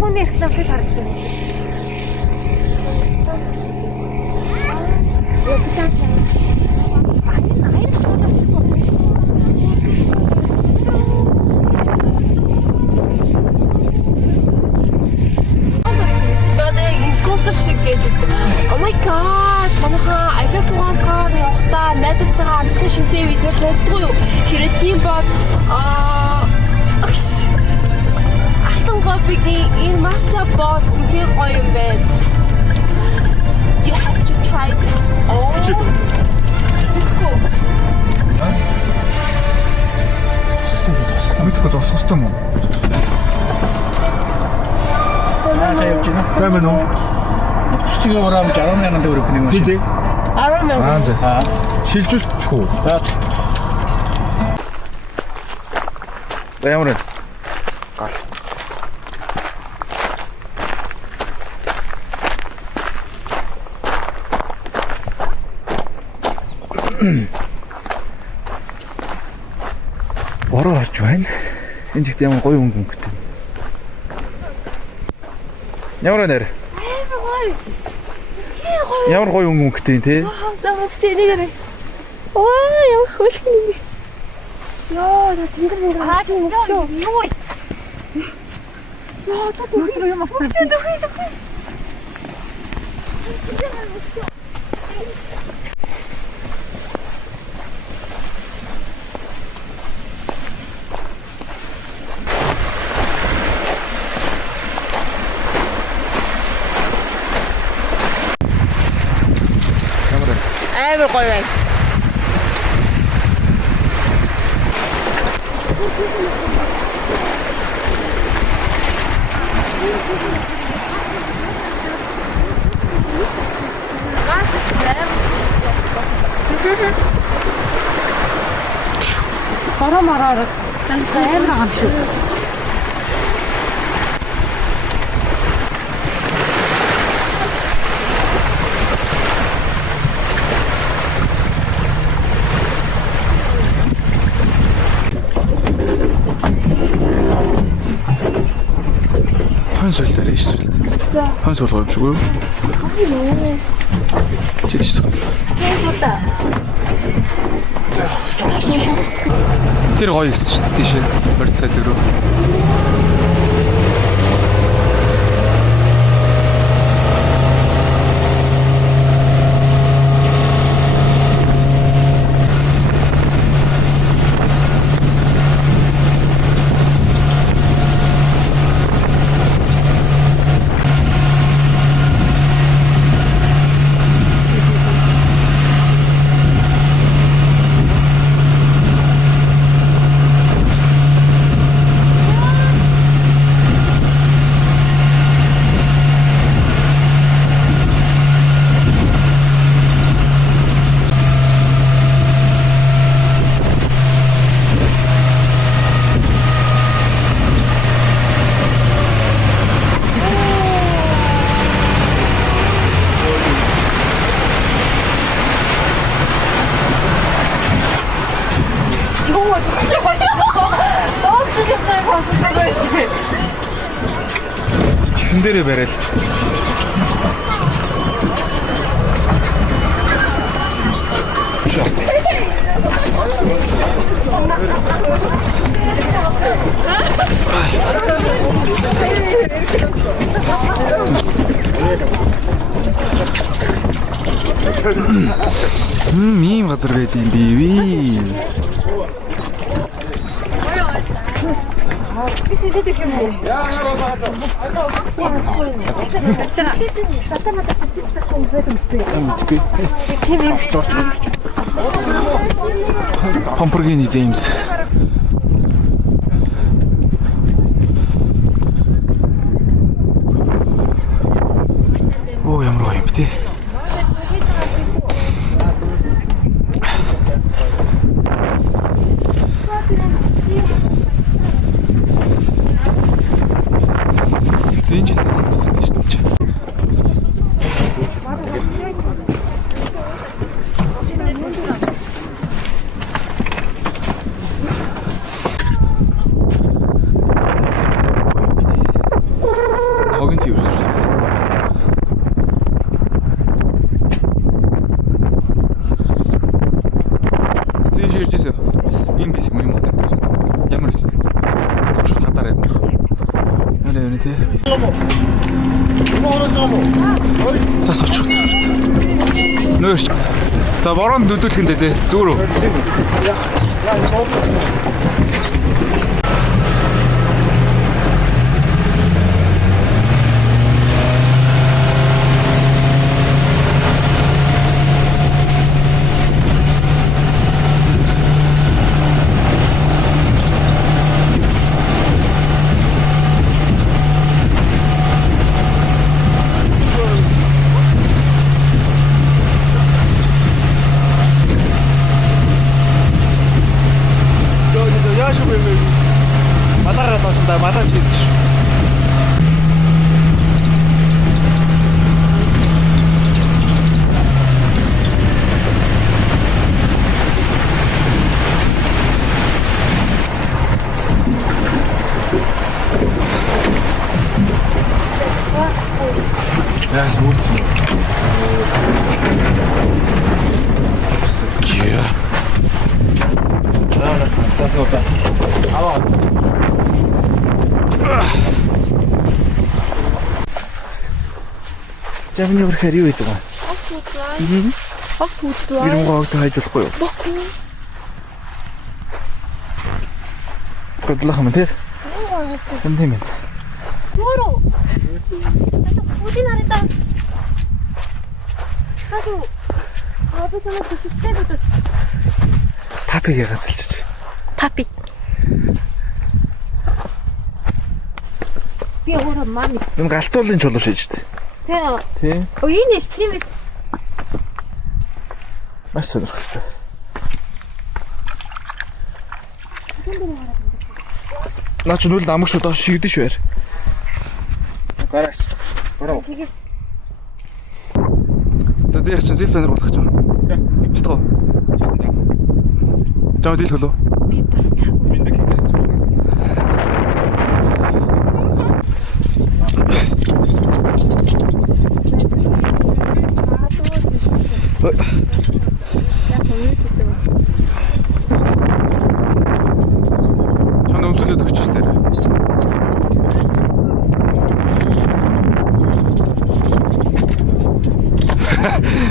Түүний реклам шиг харагдаж байна. Oh my god, манайхаа аялал зугаалгаар явахдаа найзуудтайгаа амттай шинтэй видео суудгүй юу? Хэрэг тийм бол Алтан гобигийн энэ матча бол үнэхээр гоё юм байна. You have to try this. Oh. Тэхүү. Мэдгүй зогсох юм уу? Явж байна. Сайн байна уу? Чигээр урам 10,000 төгрөг нэг машин. Хэдий? 10,000. Аа за. Шилжүүлчих үү? Ямар вэ? Гал. Бороо орж байна. Энд ихтэй ямар гоё өнгөнгөтэй. Ямар нэр? Ямар гоё өнгөнгөтэй тий? За мөвчөө нэгэрэ. Ваа, ямар хөөрхөн юм бэ? Яа, на тэнгэр мөвчөө. Юу? Яа, тэр юм аа. Мөвчөө дөхөй. Амар гоё байна. Бороо мараар амар гам шүү. Хон суултаар иш суулт. Хон суулгаа юм шиг үү? Чид шүү. Тэр гоё гэсэн шүү дээ тийшээ. Борцоо дөрөв. Хэн дээрээ барайл. Ийм газар байд юм бивээ. Lamborghini James. Оо ямар гоё юм бэ те. хогийн цэвэр. Зин ширжсэн. Ийм бисик юм уу гэдэг. Ямар эсвэл. Төвш хатаар юм. Арай тий. За сууч. Нөөш. За борон дөлдөлх энэ зэ. Зүрөө. Мадаж хийж. Яас уулзсан. Яа. Жамны өрхөр юу гэдэг вэ? Огт үдлээ. Ирэн гоогт хайж болохгүй юу? Баггүй. Годлах юм тий. Юм тийм ээ. Өөрөө. Үгүй нарата. Хадуу. Аваад төсөлтэй гэдэг. Папиг язалчих. Папи. Би өөрөө мами. Энэ галтуулын чулуу шийдэж дээ. Тий. Тий. Оо энэ ш тийм ээ. Маш сонирхолтой. Наач нүл намаг шүү доош шигдэж байр. Гараач. Бороо. За зээх чинь зэв танаар болох ч юм. Читгоо. Жаа дийл хөлөө. Би бас чам. Миндик хийх. Чанд өмсөлөд өгч штэ.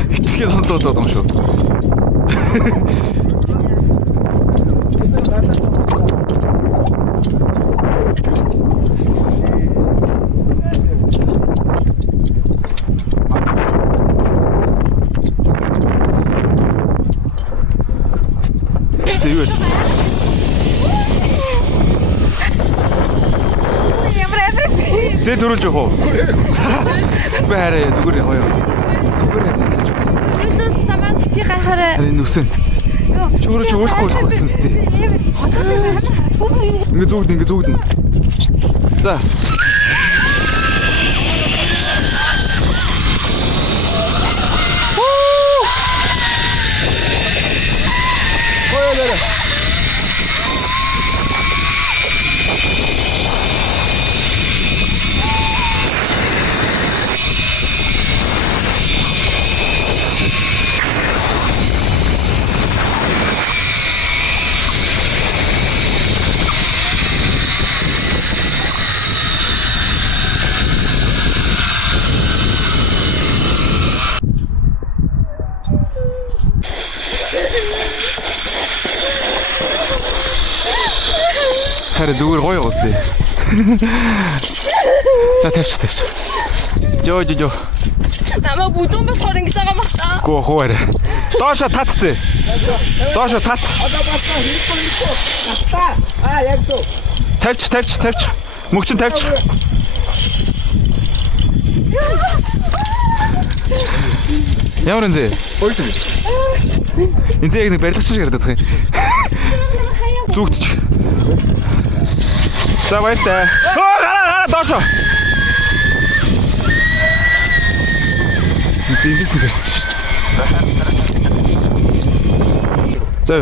Итгээд хонлоод байгаа юм шүү. Юу вэ? Зэ төрүүлж явах уу? Би хараа зүгээр яваа. Зүгээр яваа. Юусаас самаа бити гахаараа. Харин нүсэн. Чөөрөж өөрөхгүй болсон юм сте. Ингээ зүгдэн. За. Харин зүгээр гоё гоос дээ. За тавьч. Жоо. Намаа бүдүүн болохоор ингэж байгаа мах та. Гоо ховор. Доошо татцээ. Доошо тат. Яг тоо. Тавьч. Мөгчин тавьч. Ямар энэ? Хоёрт. Энэ яг нэг барилгач шиг яриад байгаа юм. Зүгтч. За баяртай. Гараа доошо. Биндээс гэрсэн шүү дээ. За.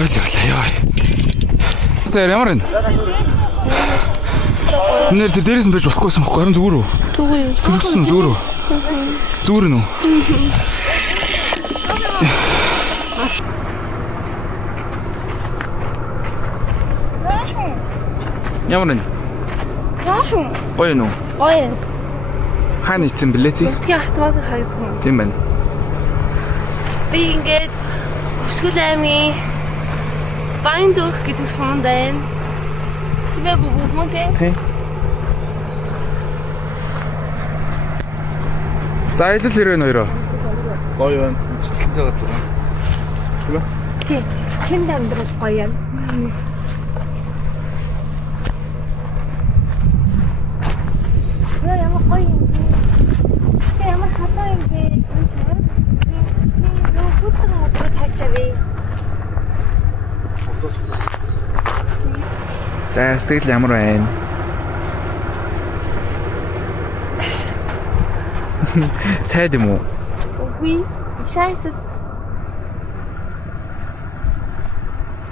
Ойлголоо. Сэр ямар вэ? Нэр дээрээс нь бэж болохгүйсэн байхгүй харин зүгээр үү? Зүгээр. Төрсөн зүгээр үү? Зүгээр нь үү? Ямар вэ? Яашгүй. Гоё нь үү? Гоё. Хаана ицсэн блэ чи? Бүртгийн автомат хагдсан. Тийм байна. Би ингээд Өсгөл аймгийн Баянзүрх гэдэг суманд байна. Тэвэ бүгмөн тэ. Тийм. За аялал хэрэг нь хоёроо. Гоё байна. Үцгэлэнтэй газар. Тийм ээ. Тийм. Тэнд амьдрал гоё юм. Ямар гоё юм бэ? Ямар хатаа юм бэ? Нөө бүтэн өдөр тачаавэ. За сэтгэл ямар байна? Сайд юм уу? Үгүй. Шайт.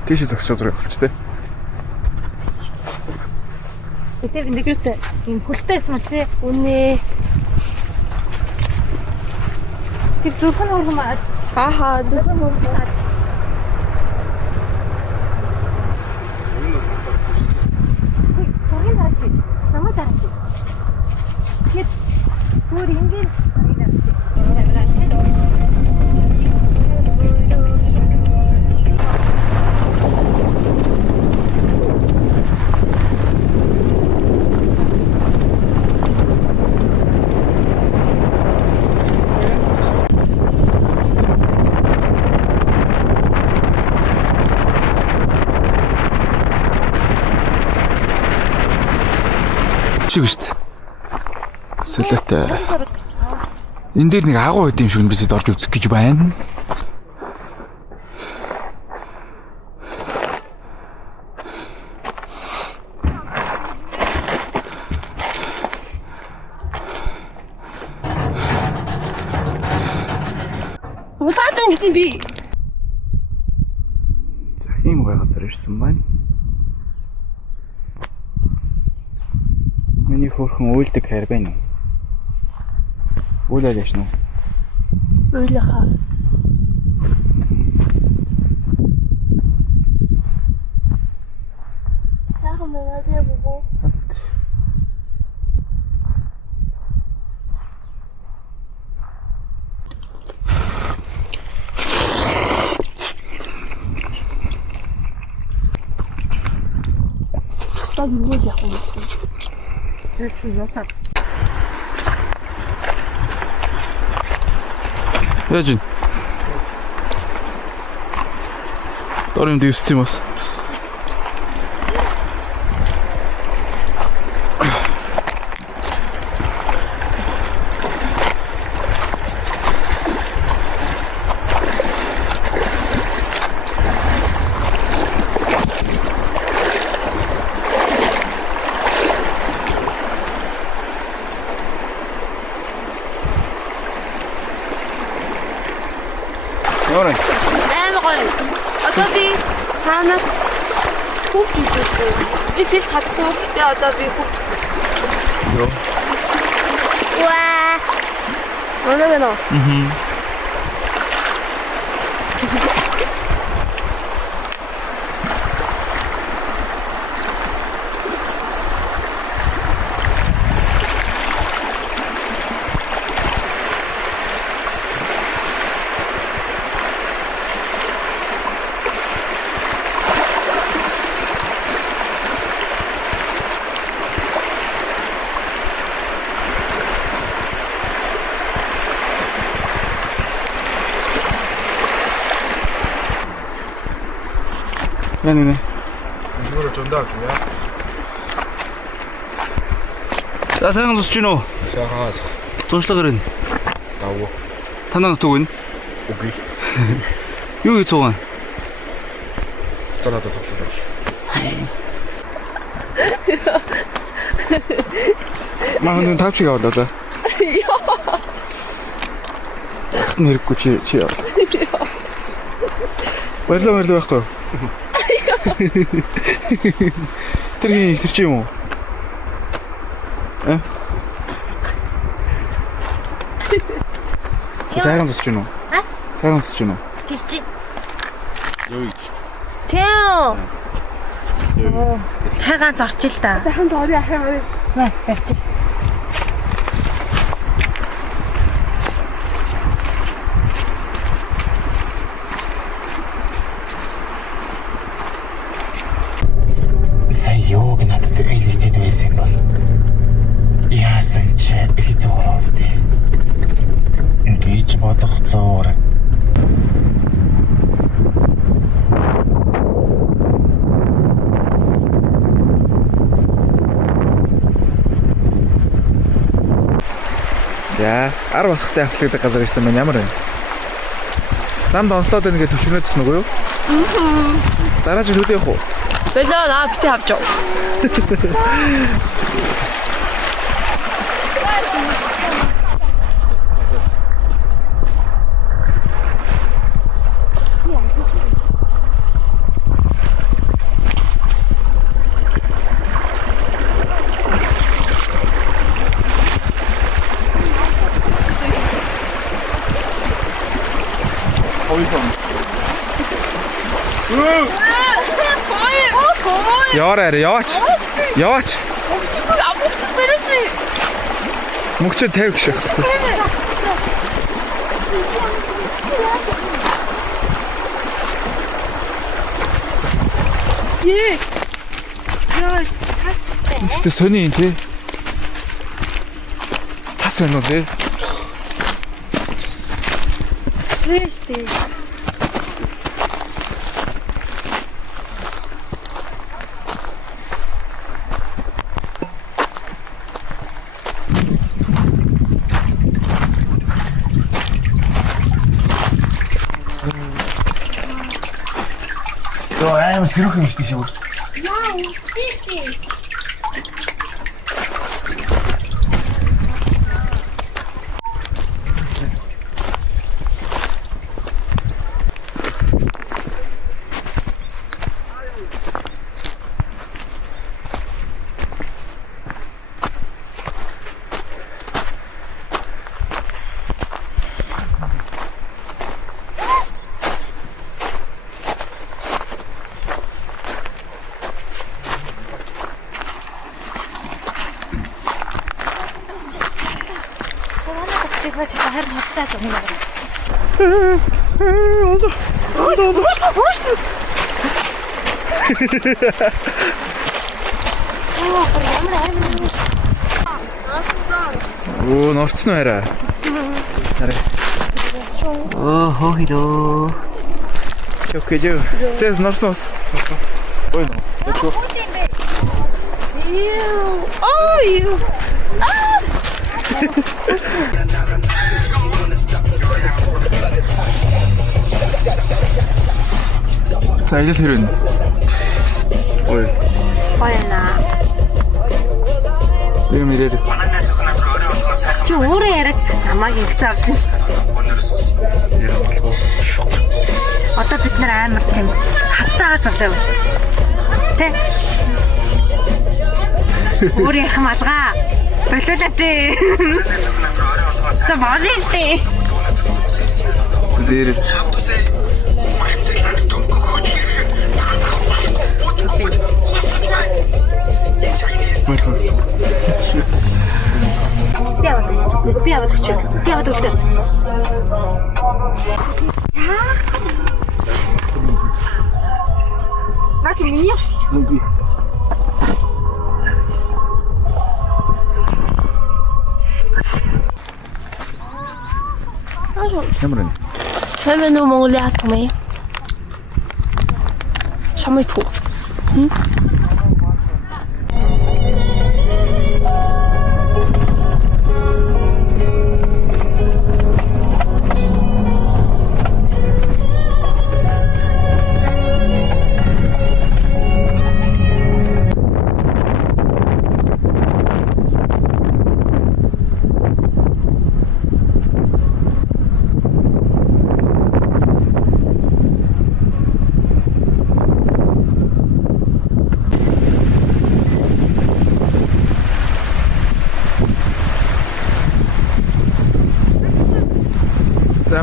Тийш зогсож байгаа болч тээ. Тэр нэгэртэй юм хөлтэйс мэл тий. Үнэ. Тэр зөвхөн урмаа. Хаа зөвхөн урмаа. Төрийн дараач. Намайг дараач. Тэгэд өөр ингээд чиг шүү дээ. Солиотой. Энд дээр нэг агуу байд юм шиг бидэд орж үзэх гэж байна. улаатан гэдэг би. За ийм гоё газар ирсэн байна. Миний хөрхөн уйлдаг хайр байна уу? Уйлаад яшна уу? Уйлахаа. Сайхан байна дээ бубу. Так юу яах вэ? Тэр чи яцаа. Яжин. Дөрөв дэвссэн юм бас. Орой. Амар гоё. Одоо би таанаас хүүхд үзүүлсэн. Би сэлж чадахгүй. Тэгээ одоо би хүүхд. Йоо. Ваа. Манай байна уу? 네네네. 이거를 전달 주냐? За сайн сонсож байна уу? Сайхан. Туншлага ирнэ. Давуу. Танаа нутаг вэ? Үгүй. Юу хийж байгаа? Цаанаа тоглож Маа нэг тавчиг авлаа да. Нэрэхгүй чи яа. Баярлалаа байхгүй юу? Тэр чи юм уу? Сайхан зусч гинөө. Сайхан зусч гинөө. Тэгчих. Юу юм? Тэo. хайгаан зорчил та. Дахин зорё ахаа. Нэ, барьчих. Сая юуг надад хэлэх гээд байсан бол яасан ч хэцүү дээ. Ингэж бодох зуур. За, 10 басхтай авчлагддаг газар ирсэн байна. Ямар вэ? Замд онцлоод байна гэж төвчнөөдсөн үгүй юу? Дараа жил хөдөө явах уу? Болоо наа битээ авч яв. Яваарай, яваач. Яваач. Амгч бэрэж. Мөгчөд 50 гişэ хэвчээ. Яа, тачтай. Гэтэ сони юм тий. Тас байна уу тий? Свэштэй. Йоо аим сэрүүх юм шүү дээ. Яа, үстэй. Тэгвэл харин хаттай юм байна. Оо, норцсон хараа. Оо хойдоо. Окей, жоо. Тэс норцсон. Ой, нөө. Ячуу. Ew. Oh, you. За, ижил хэрвэн. Ой. Баяна. Юм ирээд. Чи өөрөө яриад намайг ингэсэн авч. Одоо бид нар амар тийм хаттайгаа зовлоо. Тэ? Өөрөө хам алгаа. Болоолаа тий. Та баалж тий. Зэр. Пиават. Наач миний. Ямар вэ? Чамээ нөө Монголын хатмаа. Чамээ туу.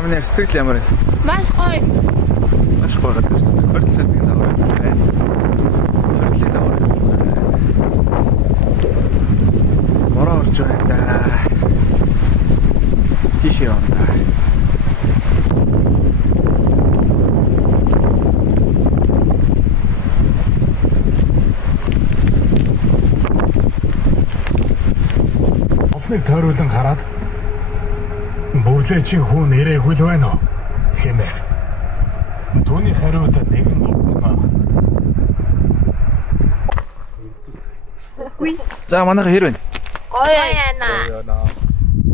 Замны сэтгэл ямар вэ? Маш гоё. Маш гоё газар ирсэн. 20 сая төгрөг аваад байна. 20 даваар. Бороо орж байна. Тийш явна. Олныг тойруулан хараад бүрлээчийн хүн ирээгүй л байна уу хэмэв. Түүний хариуд нэгэн өгнө. За манайха хэр байна? Гоё яана.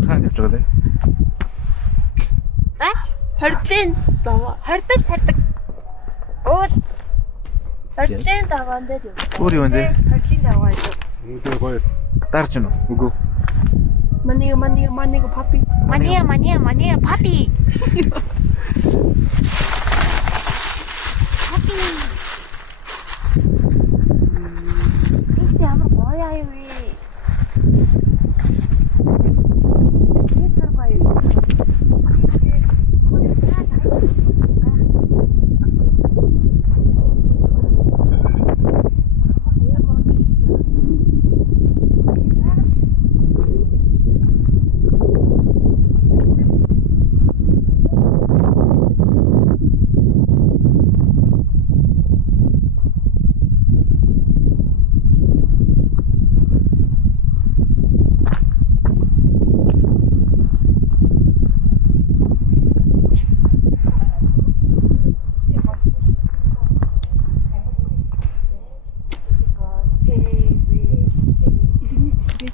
Хаана явж байгаа вэ? Хордлын даваа. Хордол сардаг. Уул. Хордлын даваан дээр юу? Өөр юу вэ? Хордлын даваа юу? Үнэхээр гоё. Дарж гэнэ үү? Үгүй. Маныг папи. Мания папи. Энд ямар гоё аа юу вэ?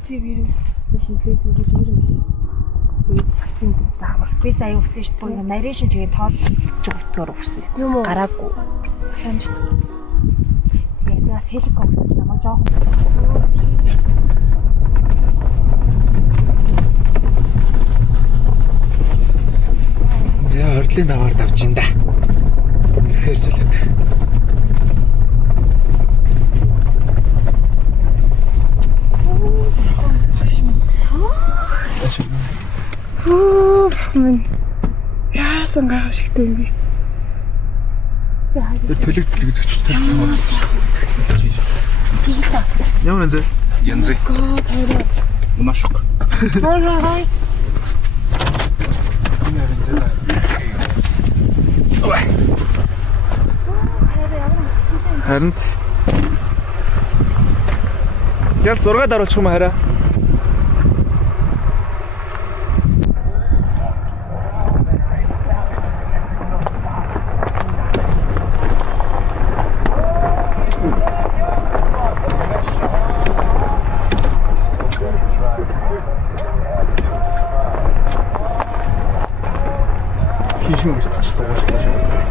Вирус шийдлээд өгөх юм л. Тэгээд вакцин дээр даамар. Би сая өгсөн шүү дээ. Нарийн тэгээ тоол зүгтгээр өгсөн. Тийм үү? Гараагүй. Сайн шүү дээ. Тэгээд би бас хелик өгсөн ч намайг жоохон. За хордлын даваар давж ин да. Тэгэхээр солиод. Яасан гайхамшигтай юм бэ? Тэр төлөгдөж Ямар нэ? Янз. Машок. Хой. Харин ял зураг даруучих юм хараа. Хийшин гэртэж дуусах юм.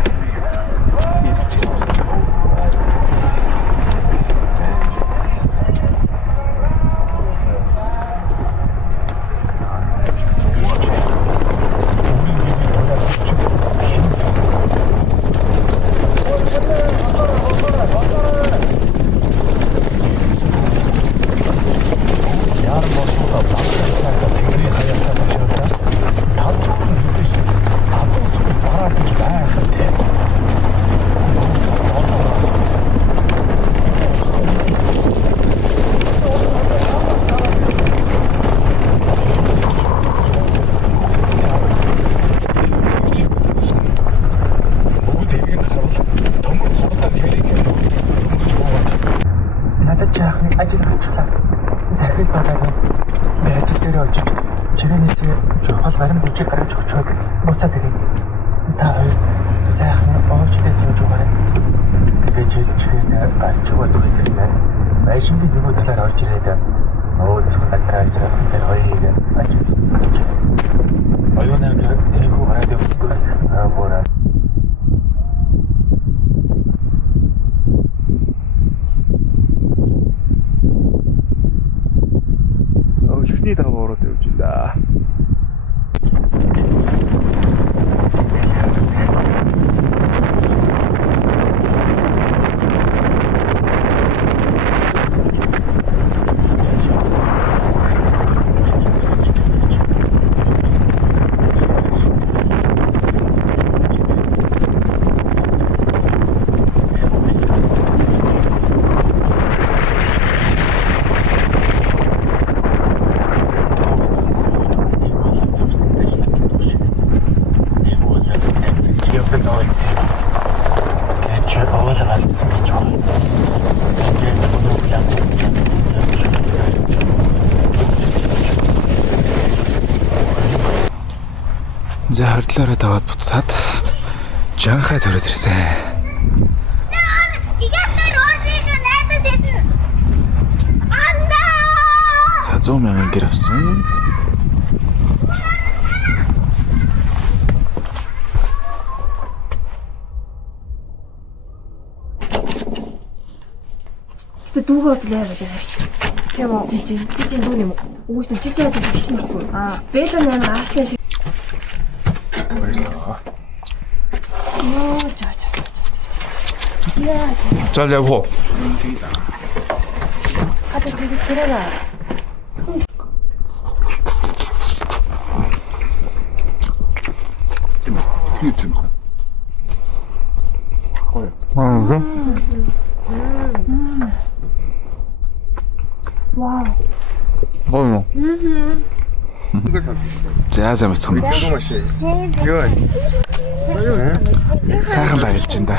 Ажил очлаа. Захирал болоод би ажил дээр очиж чирэнээс жохол баримт дэвжиг гаргаж өгчөөд буцаад ирээ. Та хоёр сайхан оолж идэж сууж байгаарай. гэж хэлчихээд гарч яваад үлцэх юм байна. Байшингийн нөгөө талаар орж ирээд өөцөх газраас тэр хоёрыг ажилласан. Оюунаг тэйгүү гараад явсан гэсэн хаагаараа Ихний даваарууд явж байна. явдалд оролцсон. Гэж оолгалсан гэж байна. Тэгээд өнөөдөр За хордлоороо даваад буцаад жанхаа төрөд ирсэн. За 100 мянган гэр авсан. Тэ дүүгээ бодлоо явуулаа шүү. Тийм үү. Жижиг дүү юм. Уус нь жижиг хатад биш нахгүй. Бэлэн амар аашлаа шиг. 잘 여보. 아들 되게 그래라. 와우. 뭐요? За мэдсэн. Сайхан баялж энэ.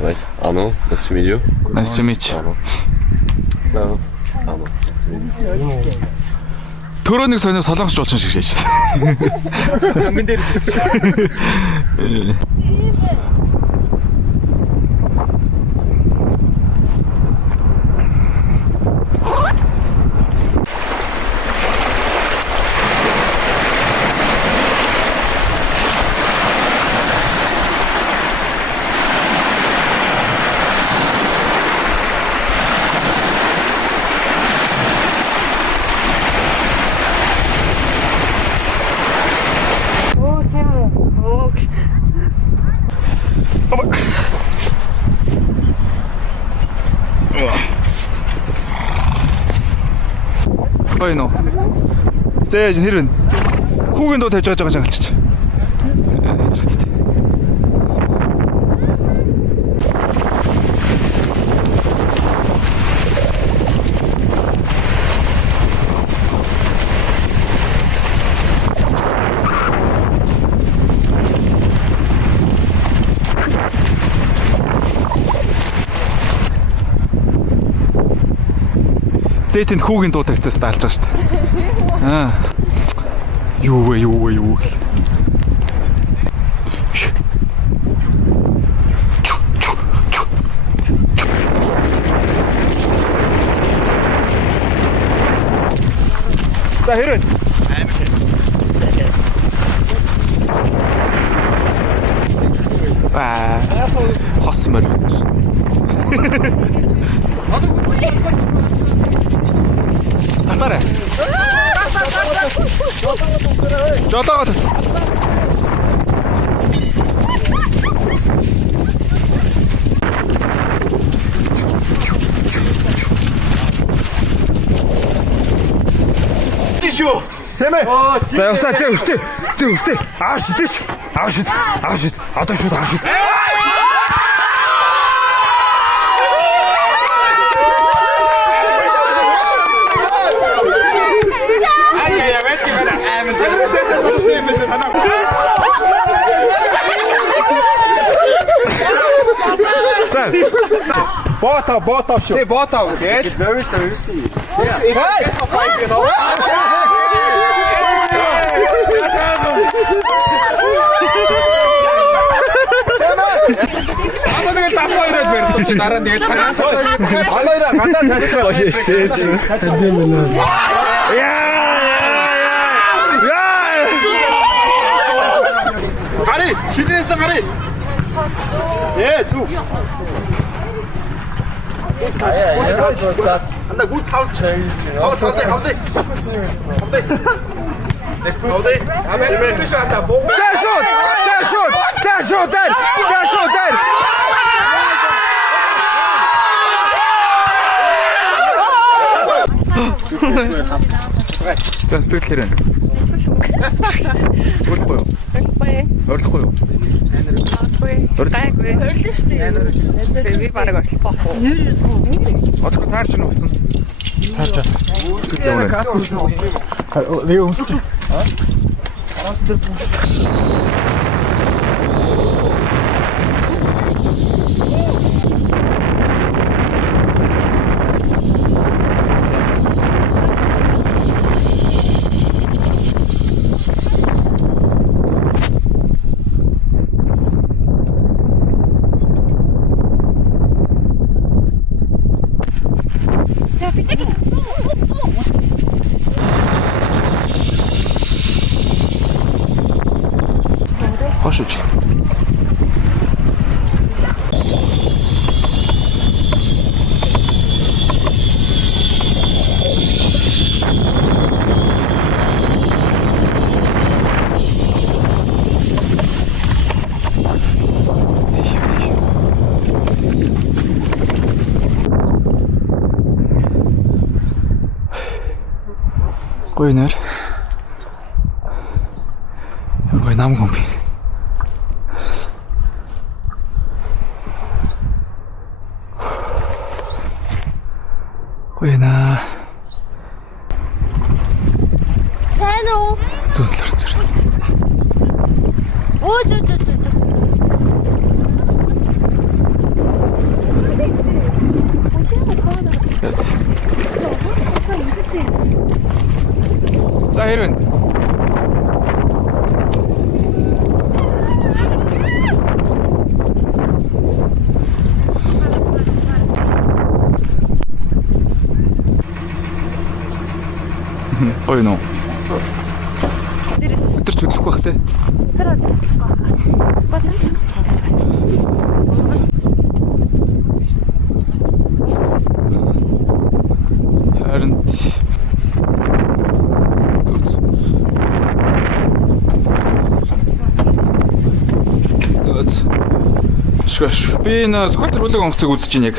Right, Arno, nice to meet you. Nice to meet you. No, Arno. төрөөнийг сонио солонгос жуулчин шиг шээж та. Сонгон дээрээс Ой нөө. Зээж хэрвэн хүүгийн дуу тавьж байгаа жангалчих. Зээтэнд хүүгийн дуу тавьцаас даалж байгаа шүү дээ. Аа. Юу вэ? За хэрэг. Хос мөр. Атарэ. Жолоогоо. Тишүү. Тэмээ. За явсаа зэ өштэй. Аашдэж. Одоо шууд аашд. Bota show. Hey, bota, okay? Very seriously. It's for fight, you know. Одоо тэгээд давхаа ирээд барьлаа чи дараа нь тэгээд танаас алайра гандаа тавьчихсан. Гари, шидээс гари. Зүг. Анда гүт тавч. Хавдай. Хавдай. Амээ биш анда боо. Зашууд. За сэтгэл хэрэг. Орлохгүй юу? Гайгүй. Орлоо шүү дээ. Би бараг орлохгүй. Отко таарч нь уцсан. Таарч. Сэтгэл хэрэг. 내가 음식 허쉬지. Гоё нэр. Гоё нам комби. Гоё наа. Сайн уу? Зүүн талаар зэрэг. Оо зөө. За хэрвэн Ой нөө. Өдөр ч хөдлөхгүй бах те. Харин Шваш. Би энэ скватер хөлөг онгоцыг үзэж ийн яг.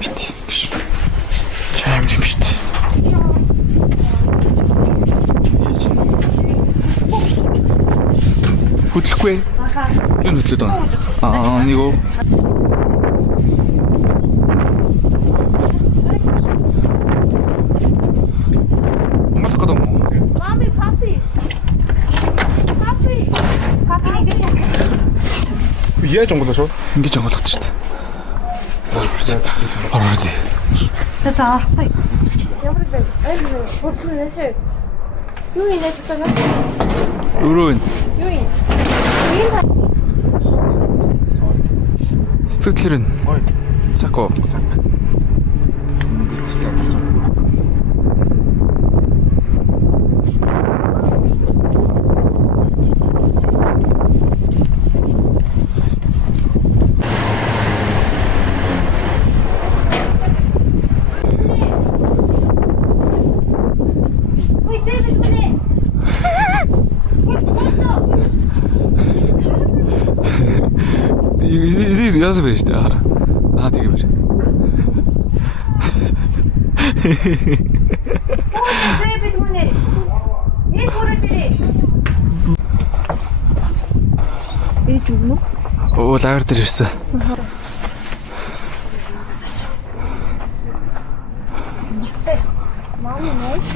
Бити. Чаим юм шүү дээ. Хөдлөхгүй. Юу хөдлөд байна? Нэг үү. Мах гэдэг юм. Mommy, papi. Яаж онголоо шүү? Ингэж онголох шүү дээ. Ороози. За орхгүй. Ямар бэ? Хөдлөн нэшээ. Юу юм яаж таа? Өрөө. Юу юм? Сэтгэлэр нь. Ой. Сако. Яасан бэ штэ. Тэгээ бэр. Дэвид хүнээ. Нэг хүрээ дэрээ. Ээж өгнө. Оо лагер дээр ирсэн. Мам, нээш.